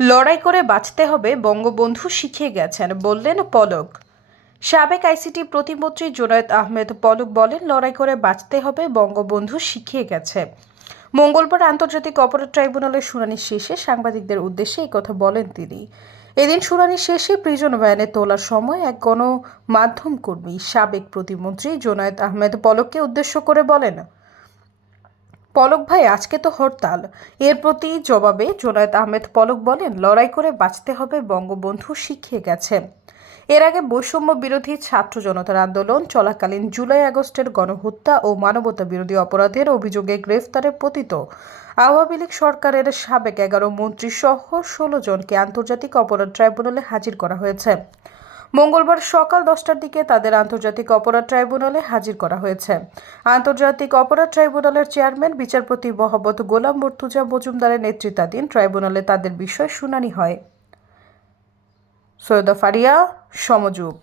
লড়াই করে বাঁচতে হবে, বঙ্গবন্ধু শিখে গেছেন, বললেন পলক। সাবেক আইসিটি প্রতিমন্ত্রী জোনায়েদ আহমেদ পলক বলেন, লড়াই করে বাঁচতে হবে, বঙ্গবন্ধু শিখিয়ে গেছে। মঙ্গলবার আন্তর্জাতিক অপরাধ ট্রাইব্যুনালের শুনানি শেষে সাংবাদিকদের উদ্দেশ্যে এই কথা বলেন তিনি। এদিন শুনানি শেষে প্রিজন ভ্যানে তোলার সময় এক গণমাধ্যম কর্মী, সাবেক প্রতিমন্ত্রী জোনায়েদ আহমেদ পলককে উদ্দেশ্য করে বলেন পলক ভাই, আজকে তো হরতাল। এর প্রতি জবাবে জোনায়েদ আহমেদ পলক বলেন, লড়াই করে বাঁচতে হবে, বঙ্গবন্ধু শিখিয়ে গেছে। এর আগে বৈষম্য বিরোধী ছাত্র জনতার আন্দোলন, চলাকালীন জুলাই আগস্টের গণহত্যা ও মানবতা বিরোধী অপরাধের অভিযোগে গ্রেফতারে পতিত আওয়ামী লীগ সরকারের সাবেক এগারো মন্ত্রী সহ ষোলো জনকে আন্তর্জাতিক অপরাধ ট্রাইব্যুনালে হাজির করা হয়েছে। মঙ্গলবার সকাল দশটার দিকে তাদের আন্তর্জাতিক অপরাধ ট্রাইব্যুনালে হাজির করা হয়েছে। আন্তর্জাতিক অপরাধ ট্রাইব্যুনালের চেয়ারম্যান, বিচারপতি মোহাম্মদ গোলাম মর্তুজা মজুমদারের নেতৃত্বাধীন ট্রাইব্যুনালে তাদের বিষয়ে শুনানি হয়। সৈয়দা ফারিয়া, সমযোগ।